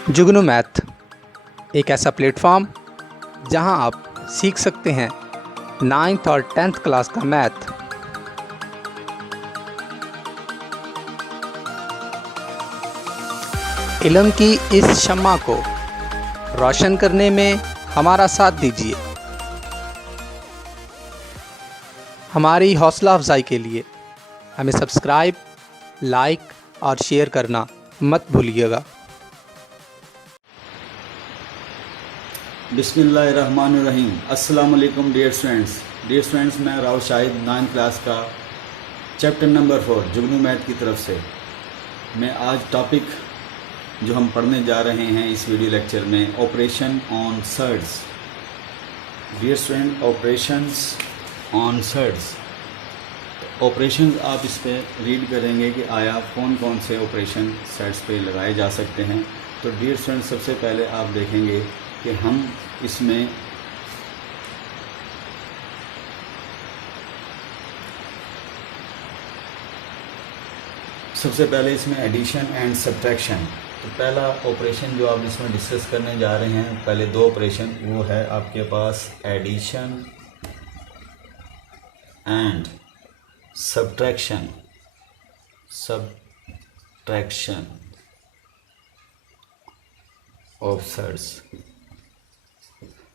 जुगनू math एक ऐसा platform जहां आप सीख सकते हैं 9th और 10th क्लास का मैथ। इल्म की इस शम्मा को रोशन करने में हमारा साथ दीजिए। हमारी हौसला अफजाई के लिए हमें सब्सक्राइब, लाइक और शेयर करना मत भूलिएगा। बिस्मिल्लाहिर्रहमानिर्रहीम। अस्सलाम वालेकुम डियर स्टूडेंट्स, मैं राव शाहिद 9th क्लास का चैप्टर नंबर 4 जुगनू मैथ की तरफ से मैं आज टॉपिक जो हम पढ़ने जा रहे हैं इस वीडियो लेक्चर में, operation on surds. Dear student, operations on surds. Operations आप इस पे रीड करेंगे कि आया कौन कौन से ऑपरेशन सर्ड्स पे लगाए जा सकते हैं। तो डियर स्टूडेंट, सबसे पहले आप देखेंगे कि हम इसमें सबसे पहले इसमें एडिशन एंड सब्ट्रैक्शन। तो पहला ऑपरेशन जो आप इसमें डिस्कस करने जा रहे हैं, पहले दो ऑपरेशन, वो है आपके पास addition and subtraction of surds.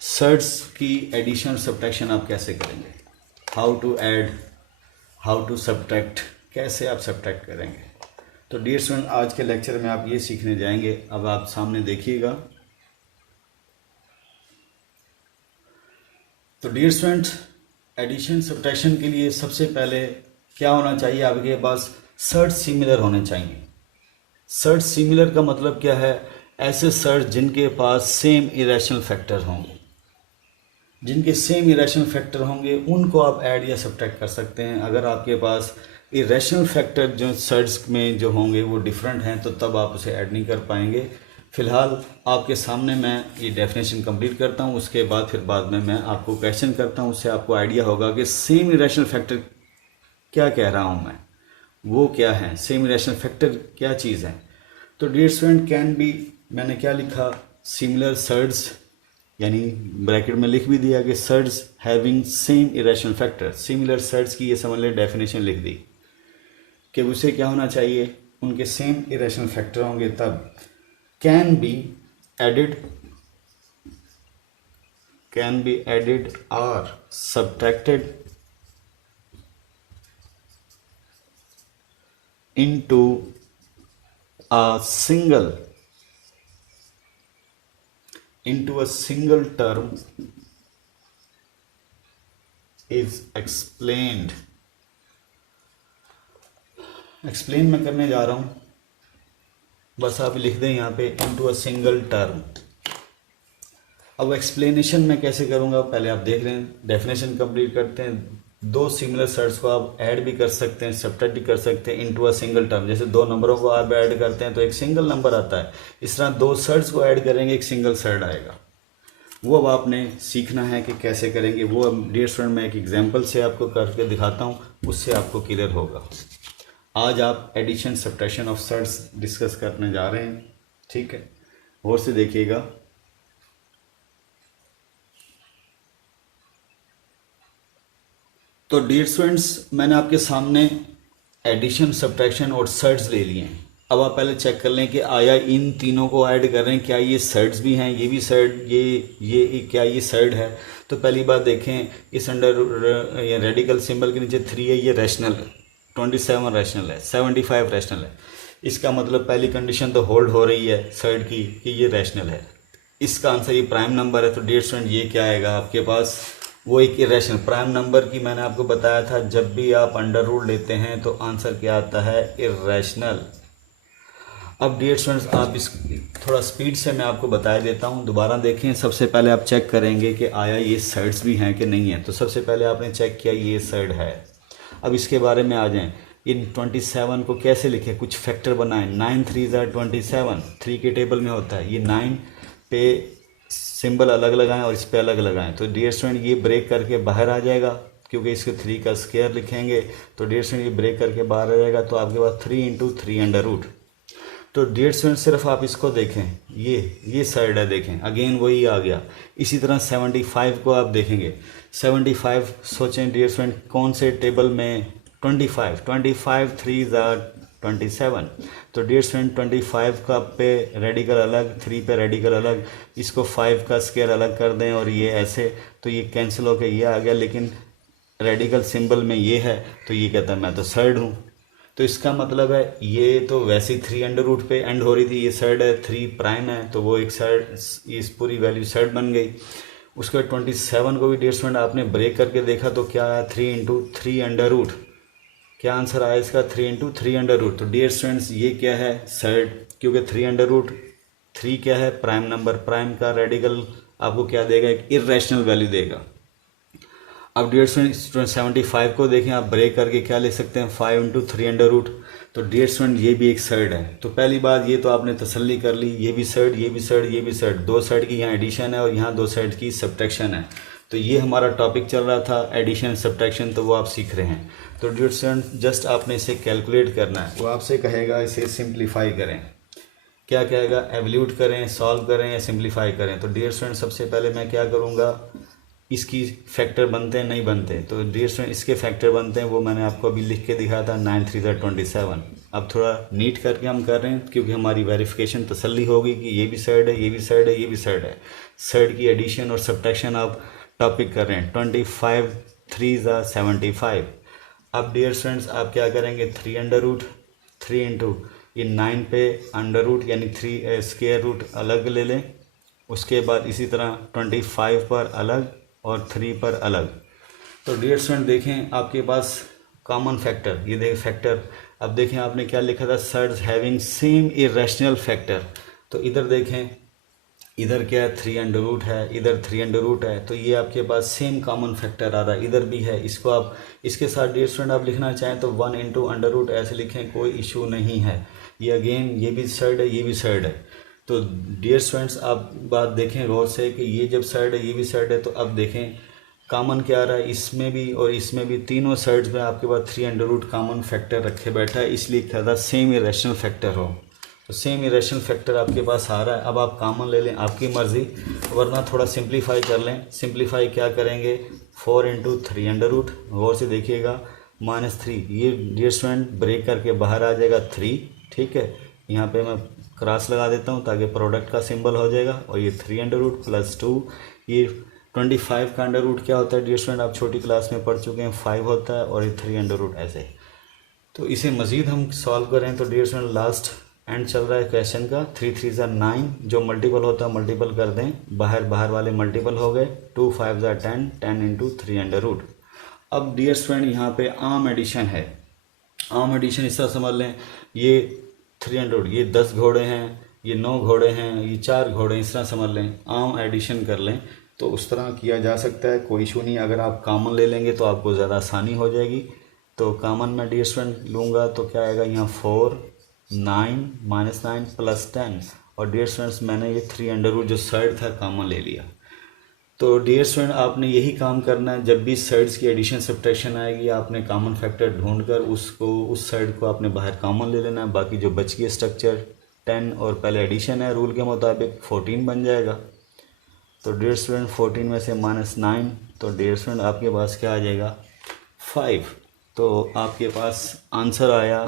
Surds की एडिशन और सब्ट्रैक्शन आप कैसे करेंगे, how to add, how to subtract, कैसे आप सब्ट्रैक्ट करेंगे। तो डियर स्टूडेंट, आज के लेक्चर में आप ये सीखने जाएंगे। अब आप सामने देखिएगा। तो डियर स्टूडेंट, एडिशन सब्ट्रैक्शन के लिए सबसे पहले क्या होना चाहिए, आपके पास सर्ड्स सिमिलर होने चाहिए। सर्ड्स सिमिलर का मतलब क्या है, ऐसे सर्ड्स जिनके पास सेम इरेशनल फैक्टर होंगे। जिनके सेम इरेशनल फैक्टर होंगे उनको आप ऐड या सब्ट्रैक्ट कर सकते हैं। अगर आपके पास इरेशनल फैक्टर जो सर्ड्स में जो होंगे वो डिफरेंट हैं तो तब आप उसे ऐड नहीं कर पाएंगे। फ़िलहाल आपके सामने मैं ये डेफिनेशन कंप्लीट करता हूँ, उसके बाद फिर बाद में मैं आपको क्वेश्चन करता हूँ। उससे आपको आइडिया होगा कि सेम इरेशनल फैक्टर क्या कह रहा हूँ मैं, वो क्या है, सेम इरेशनल फैक्टर क्या चीज़ है। तो डियर स्टूडेंट, कैन बी, मैंने क्या लिखा, सिमिलर सर्ड्स, यानी ब्रैकेट में लिख भी दिया कि surds having same irrational factor. Similar surds की ये समझ लें डेफिनेशन लिख दी कि उसे क्या होना चाहिए, उनके सेम इरेशनल फैक्टर होंगे तब। कैन बी एडिड और subtracted into a single term is explained। Explain मैं करने जा रहा हूं, बस आप लिख दें यहाँ पे into a single term। अब एक्सप्लेनेशन मैं कैसे करूंगा, पहले आप देख लें। डेफिनेशन कंप्लीट करते हैं। दो सिमिलर सर्ड्स को आप ऐड भी कर सकते हैं, सब्ट्रैक्ट भी कर सकते हैं इनटू अ सिंगल टर्म। जैसे दो नंबरों को आप ऐड करते हैं तो एक सिंगल नंबर आता है, इस तरह दो सर्ड्स को ऐड करेंगे एक सिंगल सर्ड आएगा। वो अब आपने सीखना है कि कैसे करेंगे। वो अब डियर स्टूडेंट मैं एक एग्जांपल से आपको करके दिखाता हूँ, उससे आपको क्लियर होगा। आज आप addition subtraction of surds discuss करने जा रहे हैं, ठीक है, और से देखिएगा। तो डियर स्टूडेंट्स, मैंने आपके सामने एडिशन, सब्ट्रैक्शन और सर्ड्स ले लिए हैं। अब आप पहले चेक कर लें कि आया इन तीनों को ऐड कर रहे हैं, क्या ये सर्ड्स भी हैं, ये भी सर्ड, ये क्या ये सर्ड है। तो पहली बात देखें, इस अंडर ये रेडिकल सिंबल के नीचे 3 है, ये रैशनल है, 27 रैशनल है, 75 रैशनल है। इसका मतलब पहली कंडीशन तो होल्ड हो रही है सर्ड की कि ये रैशनल है। इसका आंसर ये प्राइम नंबर है। तो डियर स्टूडेंट, ये क्या आएगा आपके पास, वो एक इरेशनल प्राइम नंबर की मैंने आपको बताया था, जब भी आप अंडर रूट लेते हैं तो आंसर क्या आता है, इरेशनल। अब डियर स्टूडेंट्स, आप इस थोड़ा स्पीड से मैं आपको बता देता हूँ, दोबारा देखें। सबसे पहले आप चेक करेंगे कि आया ये सर्ड्स भी हैं कि नहीं है। तो सबसे पहले आपने चेक किया ये सर्ड है। अब इसके बारे में आ जाएं, इन 27 को कैसे लिखें, कुछ फैक्टर बनाएं। 9 3 27, 3 के टेबल में होता है। ये 9 पे सिंबल अलग लगाएं और इस पे अलग लगाएं। तो डियर स्टूडेंट, ये ब्रेक करके बाहर आ जाएगा, क्योंकि इसके 3 का स्क्वायर लिखेंगे। तो डियर स्टूडेंट, ये ब्रेक करके बाहर आ जाएगा। तो आपके पास 3 × 3 अंडर रूट। तो डियर स्टूडेंट सिर्फ आप इसको देखें, ये साइड है, देखें अगेन वही आ गया। इसी तरह 75 को आप देखेंगे, 75 सोचें डियर स्टूडेंट कौन से टेबल में, 25 3 27। तो डियर स्टूडेंट 25 का पे रेडिकल अलग, 3 पे रेडिकल अलग, इसको 5 का स्क्वायर अलग कर दें और ये ऐसे, तो ये कैंसिल होकर ये आ गया, लेकिन रेडिकल सिंबल में ये है, तो ये कहता है मैं तो सर्ड हूँ। तो इसका मतलब है ये तो वैसे ही 3 अंडर रूट पे एंड हो रही थी, ये सर्ड है, 3 प्राइम है, तो वो एक सर्ड, इस पूरी वैल्यू सर्ड बन गई। उसके बाद 27 को भी डियर स्टूडेंट आपने ब्रेक करके देखा तो क्या आया, 3 इंटू 3 अंडर रूट, क्या आंसर आया इसका, 3 इंटू 3 अंडर रूट। तो डियर स्टूडेंट्स ये क्या है, सर्ड, क्योंकि 3 अंडर रूट 3 क्या है, प्राइम नंबर, प्राइम का रेडिकल आपको क्या देगा, एक इर्रेशनल वैल्यू देगा। अब डियर स्टूडेंट 75 को देखें आप, ब्रेक करके क्या लिख सकते हैं, 5 इंटू 3 अंडर रूट। तो डियर स्टूडेंट ये भी एक सर्ड है। तो पहली बात ये तो आपने तसल्ली कर ली, ये भी सर्ड, ये भी सर्ड, ये भी सर्ड, 2 सर्ड की यहाँ एडिशन है और यहाँ 2 सर्ड की सब्ट्रैक्शन है। तो ये हमारा टॉपिक चल रहा था एडिशन सब्ट्रैक्शन, तो वो आप सीख रहे हैं। तो डियर स्टूडेंट जस्ट आपने इसे कैलकुलेट करना है, वो आपसे कहेगा इसे सिंप्लीफाई करें, क्या कहेगा, एवल्यूट करें, सॉल्व करें या सिंप्लीफाई करें। तो डियर स्टूडेंट सबसे पहले मैं क्या करूँगा, इसकी फैक्टर बनते हैं नहीं बनते, तो डियर स्टूडेंट इसके फैक्टर बनते हैं, वो मैंने आपको अभी लिख के दिखाया था, 9 3 27। अब थोड़ा नीट करके हम कर रहे हैं क्योंकि हमारी वेरिफिकेशन तसल्ली होगी कि ये भी सर्ड है, ये भी सर्ड है, ये भी सर्ड है। सर्ड की एडिशन और सब्ट्रैक्शन आप टॉपिक कर रहे हैं, 25 3 75। अब डियर स्टूडेंट्स आप क्या करेंगे, 3 अंडर रूट 3 इंटू ये 9 पे अंडर रूट यानी 3 स्क्वायर रूट अलग ले लें, उसके बाद इसी तरह 25 पर अलग और 3 पर अलग। तो डियर स्टूडेंट देखें आपके पास कॉमन फैक्टर, ये देखें फैक्टर। अब देखें आपने क्या लिखा था, surds having same irrational factor. तो इधर देखें, इधर क्या है, 3 अंडर रूट है, इधर 3 अंडर रूट है, तो ये आपके पास सेम कॉमन फैक्टर आ रहा है, इधर भी है। इसको आप इसके साथ डियर स्टूडेंट आप लिखना चाहें तो 1 इंटू अंडर रूट ऐसे लिखें, कोई इशू नहीं है। ये अगेन ये भी सर्ड है, ये भी सर्ड है। तो डियर स्टूडेंट्स आप बात देखें गौर से कि ये जब सर्ड है, ये भी सर्ड है, तो अब देखें कॉमन क्या आ रहा है, इसमें भी और इसमें भी, तीनों साइड्स में आपके पास 3 अंडर रूट कॉमन फैक्टर रखे बैठा है, इसलिए क्या था, सेम इरेशनल फैक्टर हो। तो सेम इरेशनल फैक्टर आपके पास आ रहा है। अब आप कॉमन ले लें, आपकी मर्ज़ी, वरना थोड़ा सिंप्लीफाई कर लें। सिंप्लीफाई क्या करेंगे, 4 इंटू 3 अंडर रूट, गौर से देखिएगा, -3, ये डियर स्टूडेंट ब्रेक करके बाहर आ जाएगा 3, ठीक है। यहाँ पे मैं क्रॉस लगा देता हूँ ताकि प्रोडक्ट का सिंबल हो जाएगा, और ये 3 अंडर रूट प्लस 2, ये 25 का अंडर रूट क्या होता है डियर स्टूडेंट, आप छोटी क्लास में पढ़ चुके हैं, 5 होता है, और ये 3 अंडर रूट ऐसे। तो इसे मज़ीद हम सॉल्व करें तो डियर स्टूडेंट लास्ट एंड चल रहा है क्वेश्चन का, 3 3 9, जो मल्टीपल होता है मल्टीपल कर दें, बाहर वाले मल्टीपल हो गए, 2 5 10, 10 इंटू 3 अंडर रूट। अब डियर स्टूडेंट यहाँ पे आम एडिशन है, आम एडिशन इस तरह समझ लें, ये 3 अंडर रूट, ये 10 घोड़े हैं, ये 9 घोड़े हैं, ये 4 घोड़े, इस तरह समझ लें, आम एडिशन कर लें। तो उस तरह किया जा सकता है, कोई इशू नहीं। अगर आप कॉमन ले लेंगे तो आपको ज़्यादा आसानी हो जाएगी। तो कॉमन में डियर स्टूडेंट लूँगा तो क्या आएगा, यहाँ 4 9 -9 प्लस 10, और डियर स्टूडेंट्स मैंने ये 3 अंडर रूट जो सर्ड था कॉमन ले लिया। तो डियर स्टूडेंट आपने यही काम करना है, जब भी साइड्स की एडिशन सब्ट्रैक्शन आएगी आपने कॉमन फैक्टर ढूंढकर उसको, उस साइड को आपने बाहर कॉमन ले लेना है। बाकी जो बच गया स्ट्रक्चर 10 और पहले एडिशन है रूल के मुताबिक 14 बन जाएगा। तो डियर स्टूडेंट 14 में से -9, तो डियर स्टूडेंट आपके पास क्या आ जाएगा, 5। तो आपके पास आंसर आया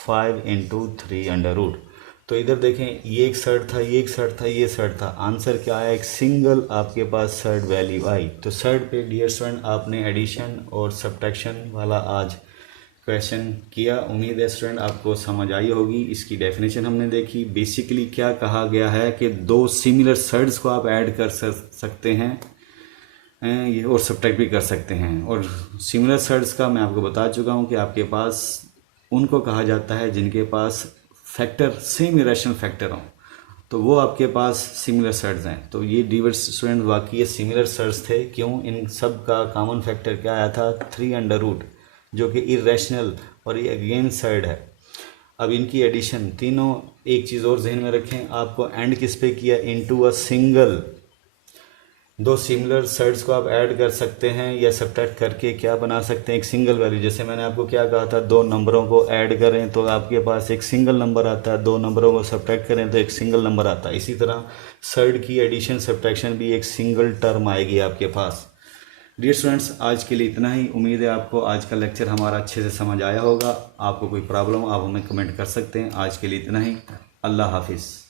5 इंटू 3 अंडर रूट। तो इधर देखें, ये एक सर्ड था, ये एक सर्ड था, ये सर्ड था, आंसर क्या आया, एक सिंगल आपके पास सर्ड वैल्यू आई। तो सर्ड पे डियर स्टूडेंट आपने एडिशन और सब्ट्रैक्शन वाला आज क्वेश्चन किया। उम्मीद है स्टूडेंट आपको समझ आई होगी। इसकी डेफिनेशन हमने देखी। बेसिकली क्या कहा गया है कि 2 सिमिलर सर्ड्स को आप ऐड कर सकते हैं ये, और सब्ट्रैक्ट भी कर सकते हैं। और सिमिलर सर्ड्स का मैं आपको बता चुका हूँ कि आपके पास उनको कहा जाता है जिनके पास फैक्टर सेम इरेशनल फैक्टर हों, तो वो आपके पास सिमिलर सर्ड्स हैं। तो ये डिवर स्टूडेंट वाकई सिमिलर सर्ड्स थे। क्यों, इन सब का कॉमन फैक्टर क्या आया था, 3 अंडर रूट, जो कि इरेशनल और ये अगेन सर्ड है। अब इनकी एडिशन तीनों, एक चीज़ और जहन में रखें, आपको एंड किस पे किया, इनटू अ सिंगल दो सिमिलर सर्ड्स को आप ऐड कर सकते हैं या सब्ट्रैक्ट करके क्या बना सकते हैं, एक सिंगल वैल्यू। जैसे मैंने आपको क्या कहा था, दो नंबरों को ऐड करें तो आपके पास एक सिंगल नंबर आता है, दो नंबरों को सब्ट्रैक्ट करें तो एक सिंगल नंबर आता है। इसी तरह सर्ड की एडिशन सब्ट्रैक्शन भी एक सिंगल टर्म आएगी आपके पास। डियर स्टूडेंट्स, आज के लिए इतना ही। उम्मीद है आपको आज का लेक्चर हमारा अच्छे से समझ आया होगा। आपको कोई प्रॉब्लम आप हमें कमेंट कर सकते हैं। आज के लिए इतना ही। अल्लाह हाफिज़।